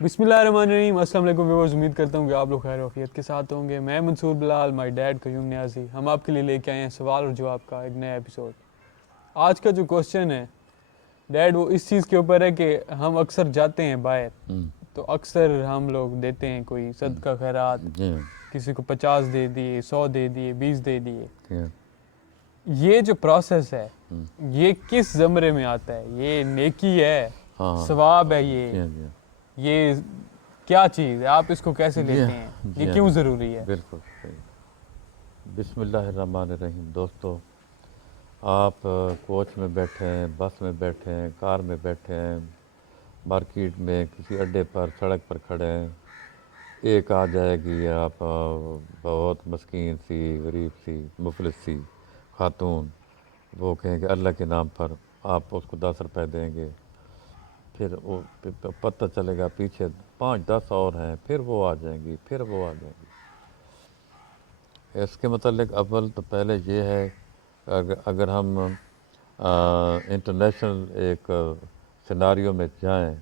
بسم اللہ الرحمن الرحیم۔ السلام علیکم ویورز، امید کرتا ہوں کہ آپ لوگ خیر وفیت کے ساتھ ہوں گے۔ میں منصور بلال، مائی ڈیڈ قیوم نیازی، ہم آپ کے لیے لے کے آئے ہیں سوال اور جواب کا ایک نیا ایپیسوڈ۔ آج کا جو کوسچن ہے ڈیڈ، وہ اس چیز کے اوپر ہے کہ ہم اکثر جاتے ہیں باہر تو اکثر ہم لوگ دیتے ہیں کوئی صدقہ خیرات، کسی کو 50 دے دیے، 100 دے دیے، 20 دے دیے۔ یہ جو پروسیس ہے یہ کس زمرے میں آتا ہے؟ یہ نیکی ہے، ثواب ہے، یہ کیا چیز ہے؟ آپ اس کو کیسے لیتے ہیں؟ یہ کیوں ضروری ہے؟ بالکل صحیح۔ بسم اللہ الرحمن الرحیم۔ دوستو، آپ کوچ میں بیٹھے ہیں، بس میں بیٹھے ہیں، کار میں بیٹھے ہیں، مارکیٹ میں کسی اڈے پر، سڑک پر کھڑے ہیں، ایک آ جائے گی آپ بہت مسکین سی، غریب سی، مفلس سی خاتون، وہ کہیں کہ اللہ کے نام پر آپ اس کو 10 روپے دیں گے، پھر وہ پتہ چلے گا پیچھے 5-10 اور ہیں، پھر وہ آ جائیں گی، پھر وہ آ جائیں گی۔ اس کے متعلق اول تو پہلے یہ ہے، اگر ہم انٹرنیشنل ایک سیناریو میں جائیں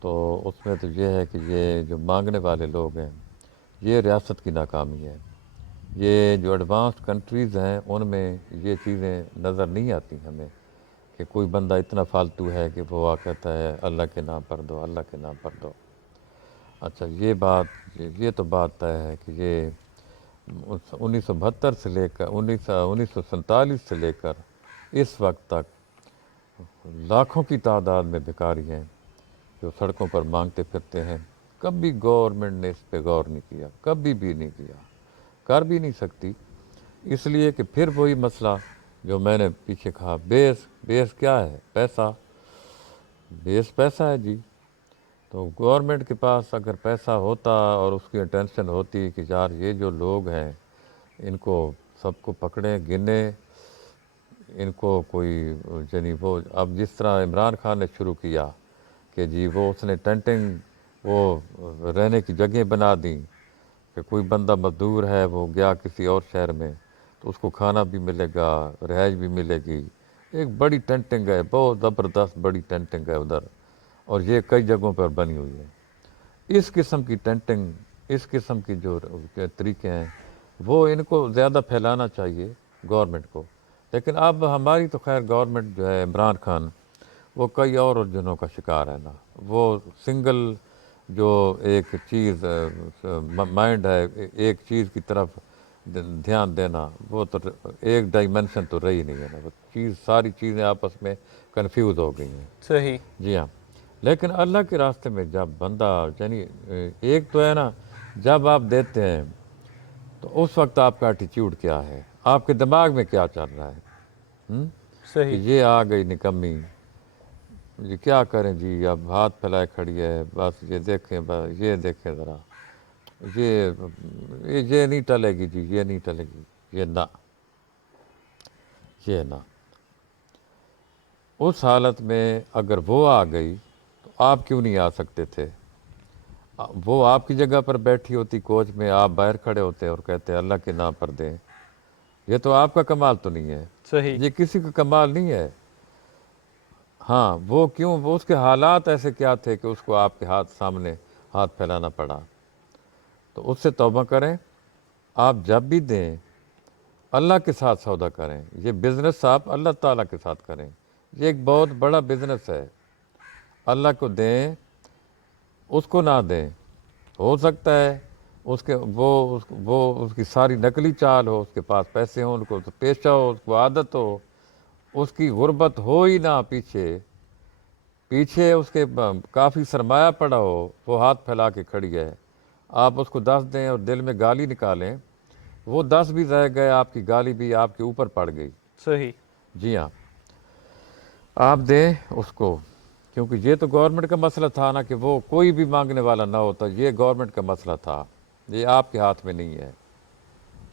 تو اس میں تو یہ ہے کہ یہ جو مانگنے والے لوگ ہیں یہ ریاست کی ناکامی ہے۔ یہ جو ایڈوانسڈ کنٹریز ہیں ان میں یہ چیزیں نظر نہیں آتی ہمیں کہ کوئی بندہ اتنا فالتو ہے کہ وہ کہتا ہے اللہ کے نام پر دو، اللہ کے نام پر دو۔ اچھا، یہ تو بات طے ہے کہ یہ 1972 سے لے کر 1947 سے لے کر اس وقت تک لاکھوں کی تعداد میں بھکاری ہیں جو سڑکوں پر مانگتے پھرتے ہیں۔ کبھی گورنمنٹ نے اس پہ غور نہیں کیا، کبھی بھی نہیں کیا، کر بھی نہیں سکتی، اس لیے کہ پھر وہی مسئلہ جو میں نے پیچھے کہا، بیس کیا ہے؟ پیسہ، بیس پیسہ ہے جی۔ تو گورنمنٹ کے پاس اگر پیسہ ہوتا اور اس کی اٹینشن ہوتی کہ یار یہ جو لوگ ہیں ان کو سب کو پکڑیں، گنیں، ان کو کوئی یعنی وہ اب جس طرح عمران خان نے شروع کیا کہ جی وہ اس نے ٹینٹنگ، وہ رہنے کی جگہیں بنا دیں کہ کوئی بندہ مزدور ہے وہ گیا کسی اور شہر میں تو اس کو کھانا بھی ملے گا، رہائش بھی ملے گی۔ ایک بڑی ٹینٹنگ ہے، بہت زبردست بڑی ٹینٹنگ ہے ادھر، اور یہ کئی جگہوں پر بنی ہوئی ہے۔ اس قسم کی ٹینٹنگ، اس قسم کی جو طریقے ہیں وہ ان کو زیادہ پھیلانا چاہیے گورنمنٹ کو۔ لیکن اب ہماری تو خیر گورنمنٹ جو ہے عمران خان وہ کئی اور الجھنوں کا شکار ہے نا۔ وہ سنگل جو ایک چیز مائنڈ ہے، ایک چیز کی طرف دھیان دینا، وہ تو ایک ڈائمنشن تو رہی نہیں ہے نا، وہ ساری چیزیں آپس میں کنفیوز ہو گئی ہیں۔ صحیح۔ جی ہاں، لیکن اللہ کے راستے میں جب بندہ یعنی ایک تو ہے نا، جب آپ دیتے ہیں تو اس وقت آپ کا ایٹیچیوڈ کیا ہے، آپ کے دماغ میں کیا چل رہا ہے کہ صحیح۔ یہ آ گئی نکمی، جی کیا کریں جی، اب ہاتھ پھیلائے کھڑی ہے، بس یہ دیکھیں، بس یہ دیکھیں ذرا، یہ نہیں ٹلے گی جی، یہ نہیں ٹلے گی، یہ نہ، یہ نہ۔ اس حالت میں اگر وہ آ گئی تو آپ کیوں نہیں آ سکتے تھے؟ وہ آپ کی جگہ پر بیٹھی ہوتی کوچ میں، آپ باہر کھڑے ہوتے اور کہتے اللہ کے نام پر دیں۔ یہ تو آپ کا کمال تو نہیں ہے، صحیح۔ یہ کسی کا کمال نہیں ہے۔ ہاں، وہ کیوں، وہ اس کے حالات ایسے کیا تھے کہ اس کو آپ کے سامنے ہاتھ پھیلانا پڑا؟ تو اس سے توبہ کریں۔ آپ جب بھی دیں اللہ کے ساتھ سودا کریں، یہ بزنس آپ اللہ تعالیٰ کے ساتھ کریں، یہ ایک بہت بڑا بزنس ہے۔ اللہ کو دیں، اس کو نہ دیں۔ ہو سکتا ہے اس کی ساری نقلی چال ہو، اس کے پاس پیسے ہوں، ان کو تو پیشہ ہو، اس کو عادت ہو، اس کی غربت ہو ہی نہ، پیچھے اس کے کافی سرمایہ پڑا ہو، وہ ہاتھ پھیلا کے کھڑی ہے، آپ اس کو 10 دیں اور دل میں گالی نکالیں، وہ 10 بھی رہ گئے، آپ کی گالی بھی آپ کے اوپر پڑ گئی۔ صحیح۔ جی ہاں، آپ دیں اس کو، کیونکہ یہ تو گورنمنٹ کا مسئلہ تھا نا کہ وہ کوئی بھی مانگنے والا نہ ہوتا، یہ گورنمنٹ کا مسئلہ تھا، یہ آپ کے ہاتھ میں نہیں ہے،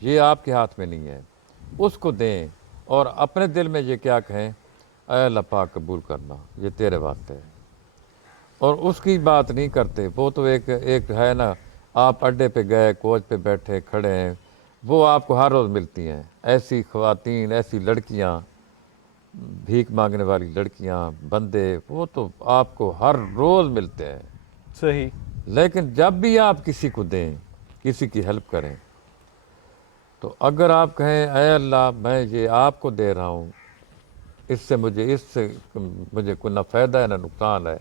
یہ آپ کے ہاتھ میں نہیں ہے۔ اس کو دیں اور اپنے دل میں یہ کیا کہیں، اے اللہ پاک قبول کرنا، یہ تیرے واسطے ہے۔ اور اس کی بات نہیں کرتے، وہ تو ایک ہے نا، آپ اڈے پہ گئے، کوچ پہ بیٹھے کھڑے ہیں، وہ آپ کو ہر روز ملتی ہیں، ایسی خواتین، ایسی لڑکیاں، بھیک مانگنے والی لڑکیاں، بندے، وہ تو آپ کو ہر روز ملتے ہیں۔ صحیح. لیکن جب بھی آپ کسی کو دیں، کسی کی ہیلپ کریں، تو اگر آپ کہیں اے اللہ میں یہ آپ کو دے رہا ہوں، اس سے مجھے کوئی نہ فائدہ ہے نہ نقصان ہے،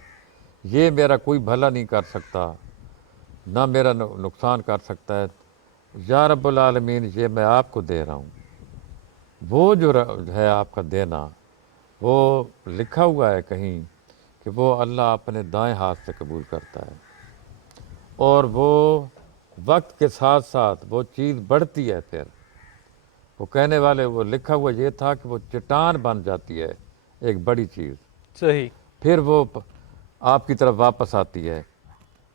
یہ میرا کوئی بھلا نہیں کر سکتا نہ میرا نقصان کر سکتا ہے، یا رب العالمین یہ میں آپ کو دے رہا ہوں. وہ جو ہے آپ کا دینا، وہ لکھا ہوا ہے کہیں کہ وہ اللہ اپنے دائیں ہاتھ سے قبول کرتا ہے، اور وہ وقت کے ساتھ ساتھ وہ چیز بڑھتی ہے. پھر وہ کہنے والے وہ لکھا ہوا یہ تھا کہ وہ چٹان بن جاتی ہے، ایک بڑی چیز، صحیح. پھر وہ آپ کی طرف واپس آتی ہے.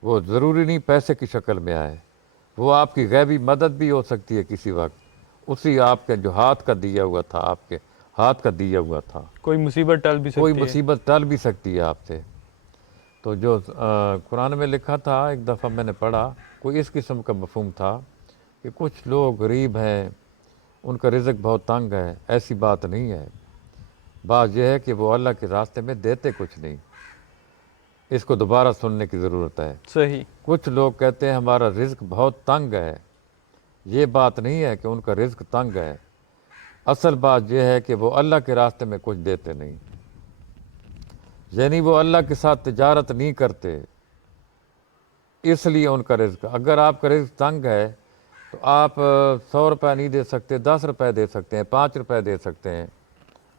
وہ ضروری نہیں پیسے کی شکل میں آئے، وہ آپ کی غیبی مدد بھی ہو سکتی ہے کسی وقت، اسی آپ کے جو ہاتھ کا دیا ہوا تھا، آپ کے ہاتھ کا دیا ہوا تھا. کوئی مصیبت ٹل بھی کوئی سکتی ہے. مصیبت ٹل بھی سکتی ہے آپ سے. تو جو قرآن میں لکھا تھا، ایک دفعہ میں نے پڑھا، کوئی اس قسم کا مفہوم تھا کہ کچھ لوگ غریب ہیں، ان کا رزق بہت تنگ ہے. ایسی بات نہیں ہے. بات یہ ہے کہ وہ اللہ کے راستے میں دیتے کچھ نہیں. اس کو دوبارہ سننے کی ضرورت ہے. صحیح. کچھ لوگ کہتے ہیں ہمارا رزق بہت تنگ ہے. یہ بات نہیں ہے کہ ان کا رزق تنگ ہے. اصل بات یہ ہے کہ وہ اللہ کے راستے میں کچھ دیتے نہیں، یعنی وہ اللہ کے ساتھ تجارت نہیں کرتے، اس لیے ان کا رزق. اگر آپ کا رزق تنگ ہے تو آپ 100 روپے نہیں دے سکتے، 10 روپے دے سکتے ہیں، 5 روپے دے سکتے ہیں،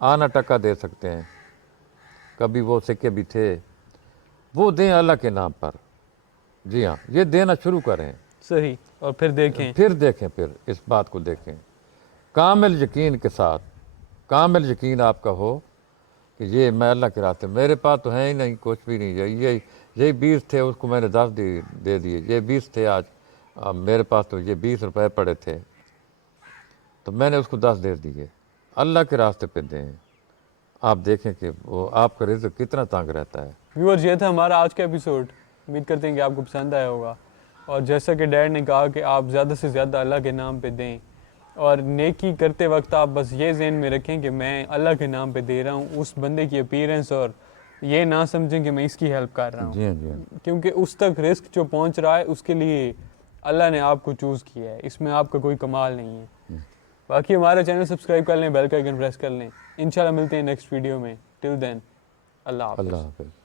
آنا ٹکا دے سکتے ہیں. کبھی وہ سکے بھی تھے، وہ دیں اللہ کے نام پر. جی ہاں، یہ دینا شروع کریں. صحیح. اور پھر دیکھیں. پھر اس بات کو دیکھیں کامل یقین کے ساتھ. کامل یقین آپ کا ہو کہ یہ میں اللہ کے راستے، میرے پاس تو ہے ہی نہیں، کچھ بھی نہیں ہے، یہی 20 تھے، اس کو میں نے 10 دے دیے. یہ 20 تھے آج، میرے پاس تو یہ 20 روپے پڑے تھے، تو میں نے اس کو 10 دے دیے. اللہ کے راستے پہ دیں. آپ دیکھیں کہ وہ آپ کا رزق کتنا تنگ رہتا ہے. ویورز، یہ تھا ہمارا آج کا ایپیسوڈ. امید کرتے ہیں کہ آپ کو پسند آیا ہوگا، اور جیسا کہ ڈیڈ نے کہا کہ آپ زیادہ سے زیادہ اللہ کے نام پہ دیں، اور نیکی کرتے وقت آپ بس یہ ذہن میں رکھیں کہ میں اللہ کے نام پہ دے رہا ہوں. اس بندے کی اپیرنس اور یہ نہ سمجھیں کہ میں اس کی ہیلپ کر رہا ہوں. جی ہاں، جی ہاں. کیونکہ اس تک رسک جو پہنچ رہا ہے اس کے لیے اللہ نے آپ کو چوز کیا ہے، اس میں آپ کا کوئی کمال نہیں ہے. باقی ہمارا چینل سبسکرائب کر لیں، بیل کا آئیکن پریس کر لیں. انشاءاللہ ملتے ہیں نیکسٹ ویڈیو میں. ٹل دین، اللہ حافظ. اللہ حافظ.